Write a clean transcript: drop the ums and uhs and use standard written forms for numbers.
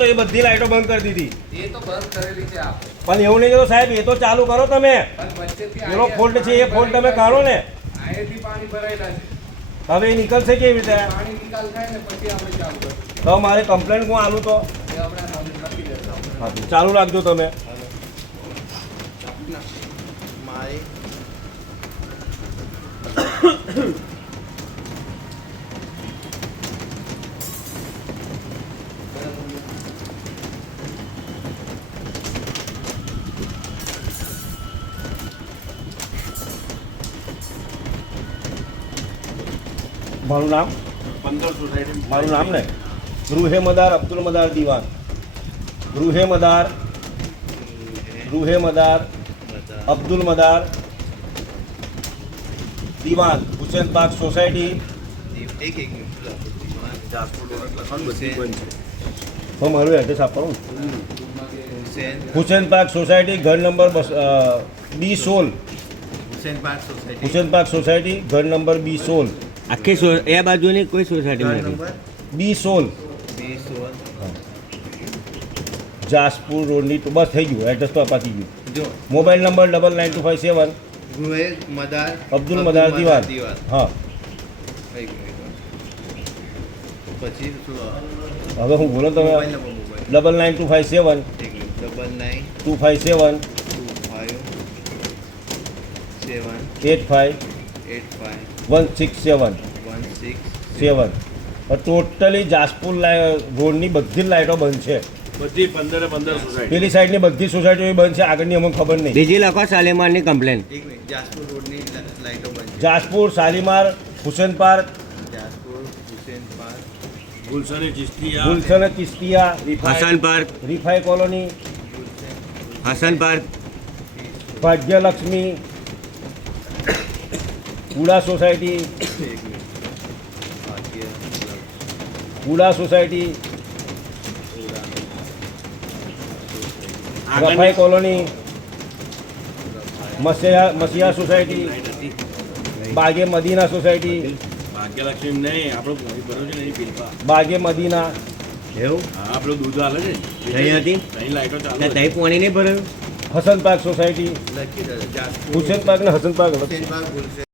તો એ બધી લાઈટો બંધ કરી દીધી. એ તો બંધ કરેલી છે આપણે. પણ એવું નહીં કે સાહેબ એ તો ચાલુ કરો તમે. પણ વચ્ચેથી પેલો ફોલ્ટ છે એ ફોલ્ટ તમે કાઢો ને. આયેથી પાણી ભરાયેલા છે. હવે એ નીકળશે કેવી રીતે? પાણી નિકાલ થાય ને પછી આપણે ચાલુ કરીશું. તો મારે કમ્પ્લેન હું આલું તો એ આપણે લખી દેતા હા, ચાલુ રાખજો તમે. મારે મારું નામ 15 સોસાયટી મારું નામ ને રૂહે મદાર અબ્દુલ મદાર દીવાન. રૂહે મદાર અબ્દુલ મદાર દીવાન, હુસેન પાર્ક સોસાયટી. તો મારું એડ્રેસ આપવાનું. હુસેન પાર્ક સોસાયટી, ઘર number B16. Husain park society, ઘર નંબર B16. આખી એ બાજુની કોઈ સોસાયટી નથી. B16 જાસપુર રોડની તો બસ થઈ ગયું. એડ્રેસ તો અપાતી ગયું. જો મોબાઈલ નંબર 992557 રૂહે મદાર અબ્દુલ મદાર દીવાન. હા, પછી હવે હું બોલો તમે. 992557 257 167 ટોટલી જાસપુર રોડની બધી જ લાઇટો બંધ છે. બધી 15 સોસાયટી પેલી સાઈડની બધી સોસાયટીઓ બંધ છે. આગળની અમને ખબર નહીં. બીજી લખો શાલીમારની કમ્પ્લેન. જાસપુર રોડની લાઈટો બંધ. Jaspur, Shalimar, Hussain park, Jaspur Hussain park, Gulshan Chistiya Gulshan Chistiya, Hasan park, Rifai colony, Hasan park, Bhagyalakshmi, Kuda society, Kuda society, Rafai colony, Masiya society, Bage Madina society, Bhagyalakshmi નહીં આપણો બરોબર છે ને એ પીલપા બાગે મદીના, એવું હા આપણો દૂધ હાલે છે અહીં હતી અહીં લાઈટો ચાલુ ત્યાં પાણી નહીં ભરાયું. હસન પાર્ક સોસાયટી, લખી દે જાસપુર હુસેન પાર્ક ને હસન પાર્ક હુસેન પાર્ક ગુલશન